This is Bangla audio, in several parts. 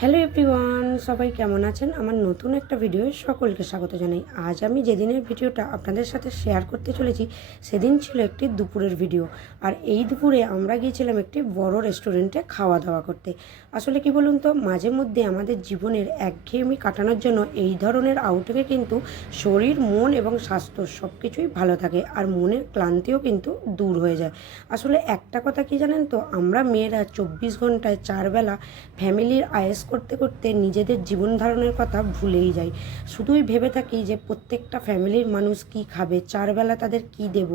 হ্যালো এভরিওয়ান, সবাই কেমন আছেন? আমার নতুন একটা ভিডিও সকলকে স্বাগত জানাই। আজ আমি যেদিনের ভিডিওটা আপনাদের সাথে শেয়ার করতে চলেছি সেদিন ছিল একটি দুপুরের ভিডিও। আর এই দুপুরে আমরা গিয়েছিলাম একটি বড় রেস্টুরেন্টে খাওয়া দাওয়া করতে। আসলে কি বলুন তো, মাঝে মধ্যে আমাদের জীবনের একঘেয়েমি কাটানোর জন্য এই ধরনের আউটিংয়ে কিন্তু শরীর, মন এবং স্বাস্থ্য সব কিছুই ভালো থাকে, আর মনের ক্লান্তিও কিন্তু দূর হয়ে যায়। আসলে একটা কথা কি জানেন তো, আমরা মেয়েরা 24 ঘন্টায় 4 বেলা ফ্যামিলির আয়েস করতে করতে নিজেদের জীবন ধারণের কথা ভুলেই যাই। শুধুই ভেবে থাকি যে প্রত্যেকটা ফ্যামিলির মানুষ কি খাবে, 4 বেলা তাদের কি দেব।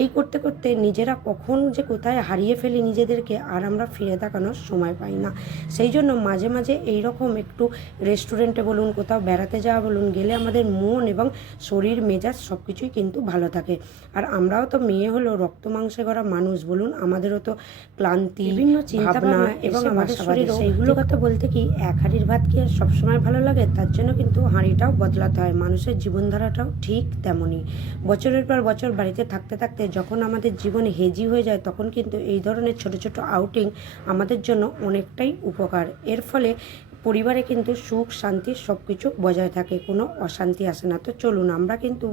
এই করতে করতে নিজেরা কখন যে কোথায় হারিয়ে ফেলি নিজেদেরকে, আর আমরা ফিরে তাকানোর সময় পাই না। সেই জন্য মাঝে মাঝে এই রকম একটু রেস্টুরেন্টে বলুন, কোথাও বেড়াতে যাওয়া বলুন, গেলে আমাদের মন এবং শরীর মেজাজ সব কিছুই কিন্তু ভালো থাকে। আর আমরাও তো মেয়ে হলো রক্ত মাংসে গড়া মানুষ বলুন, আমাদেরও তো ক্লান্তি, বিভিন্ন চিন্তাভাবনা এবং আমাদের শরীর, সেইগুলো কথা বলতে কি এক হাঁড়ির ভাত কি আর সবসময় ভালো লাগে? তার জন্য কিন্তু হাঁড়িটাও বদলাতে হয়। মানুষের জীবনধারাটাও ঠিক তেমনই। বছরের পর বছর বাড়িতে থাকতে থাকতে যখন আমাদের জীবনে হেজি হয়ে যায়, তখন কিন্তু এই ধরনের ছোট ছোট আউটিং আমাদের জন্য অনেকটাই উপকার। এর ফলে পরিবারে কিন্তু সুখ শান্তি সব কিছু বজায় থাকে, কোনো অশান্তি আসে না। তো চলুন, আমরা কিন্তু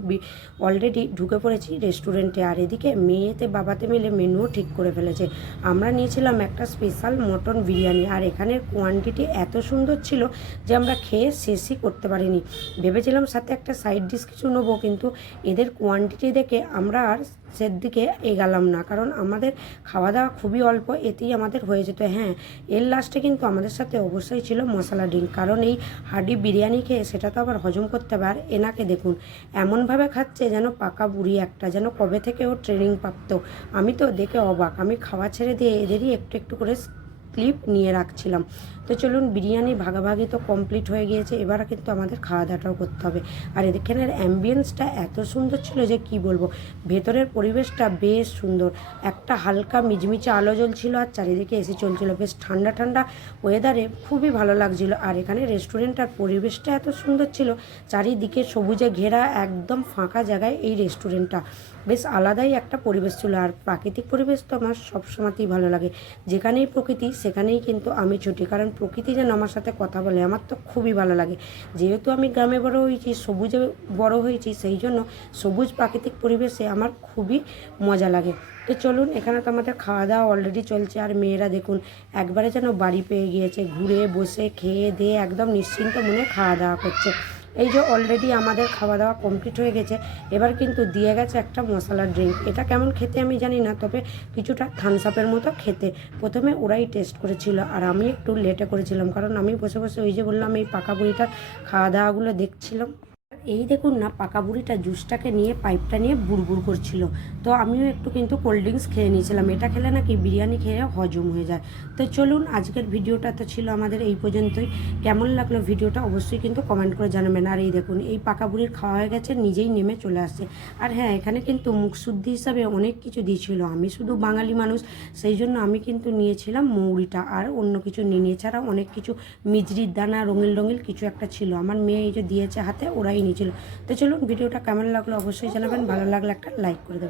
অলরেডি ঢুকে পড়েছি রেস্টুরেন্টে। আর এদিকে মেয়েতে বাবাতে মিলে মেনুও ঠিক করে ফেলেছে। আমরা নিয়েছিলাম একটা স্পেশাল মটন বিরিয়ানি, আর এখানের কোয়ান্টিটি এত সুন্দর ছিল যে আমরা খেয়ে শেষই করতে পারিনি। ভেবেছিলাম সাথে একটা সাইড ডিশ কিছু নেবো, কিন্তু এদের কোয়ান্টিটি দেখে আমরা আর সেদিকে এগালাম না, কারণ আমাদের খাওয়া দাওয়া খুবই অল্প, এতেই আমাদের হয়ে যেত। হ্যাঁ, এর লাস্টে কিন্তু আমাদের সাথে অবশ্যই ছিল মশলা ড্রিঙ্ক, কারণ এই হার্ডি বিরিয়ানি খেয়ে সেটা তো আবার হজম করতে হবে। আর এনাকে দেখুন, এমনভাবে খাচ্ছে যেন পাকা বুড়ি একটা, যেন কবে থেকে ও ট্রেনিং প্রাপ্ত। আমি তো দেখে অবাক। আমি খাওয়া ছেড়ে দিয়ে এদেরই একটু একটু করে ক্লিপ নিয়ে রাখছিলাম। তো চলুন, বিরিয়ানি ভাগাভাগি তো কমপ্লিট হয়ে গিয়েছে, এবার কিন্তু আমাদের খাওয়া দাওয়াটাও করতে হবে। আর এখানের অ্যাম্বিয়েন্সটা এত সুন্দর ছিল যে কি বলবো। ভেতরের পরিবেশটা বেশ সুন্দর, একটা হালকা মিজমিচে আলো জ্বলছিল, আর চারিদিকে এসি চলছিল, বেশ ঠান্ডা ঠান্ডা ওয়েদারে খুবই ভালো লাগছিল। আর এখানে রেস্টুরেন্টটার পরিবেশটা এত সুন্দর ছিল, চারিদিকে সবুজে ঘেরা একদম ফাঁকা জায়গায় এই রেস্টুরেন্টটা। বেশ আলাদাই একটা পরিবেশ ছিল। আর প্রাকৃতিক পরিবেশ তো আমার সবসময়তেই ভালো লাগে। যেখানেই প্রকৃতি সেখানেই কিন্তু আমি ছুটি, কারণ প্রকৃতি যেন আমার সাথে কথা বলে, আমার তো খুবই ভালো লাগে। যেহেতু আমি গ্রামে বড় হয়েছি, সবুজে বড় হয়েছি, সেই জন্য সবুজ প্রাকৃতিক পরিবেশে আমার খুবই মজা লাগে। তো চলুন, এখানে তো আমাদের খাওয়া দাওয়া অলরেডি চলছে, আর মেয়েরা দেখুন একবারে যেন বাড়ি পেয়ে গিয়েছে, ঘুরে বসে খেয়ে দিয়ে একদম নিশ্চিন্ত মনে খাওয়া দাওয়া করছে। এই যে অলরেডি আমাদের খাওয়া দাওয়া কমপ্লিট হয়ে গেছে, এবার কিন্তু দিয়ে গেছে একটা মশলা ড্রিঙ্ক। এটা কেমন খেতে আমি জানি না, তবে কিছুটা থামস আপের মতো খেতে। প্রথমে ওরাই টেস্ট করেছিল, আর আমি একটু লেটে করেছিলাম, কারণ আমি বসে বসে ওই যে বললাম এই পাকা বুড়িটার খাওয়া দাওয়াগুলো দেখছিলাম। এই দেখুন না, পাকা বুড়িটা জুসটাকে নিয়ে পাইপটা নিয়ে বুড়বুড় করছিল। তো আমিও একটু কিন্তু কোল্ড ড্রিঙ্কস খেয়ে নিয়েছিলাম। এটা খেলে নাকি বিরিয়ানি খেয়ে হজম হয়ে যায়। তো চলুন, আজকের ভিডিওটা তো ছিল আমাদের এই পর্যন্তই। কেমন লাগলো ভিডিওটা অবশ্যই কিন্তু কমেন্ট করে জানাবেন। আর এই দেখুন, এই পাকা বুড়ির খাওয়া হয়ে গেছে, নিজেই নেমে চলে আসছে। আর হ্যাঁ, এখানে কিন্তু মুখশুদ্ধি হিসাবে অনেক কিছু দিয়েছিল। আমি শুধু বাঙালি মানুষ, সেই জন্য আমি কিন্তু নিয়েছিলাম মৌরিটা, আর অন্য কিছু নিয়ে নিয়ে, এছাড়াও অনেক কিছু মিজরির দানা রঙিল রঙিল কিছু একটা ছিল। আমার মেয়ে এই যে দিয়েছে হাতে, ওরাই নিয়েছিল। তো চলুন, ভিডিওটা কেমন লাগলো অবশ্যই জানাবেন। ভালো লাগলে একটা লাইক করে দেবেন।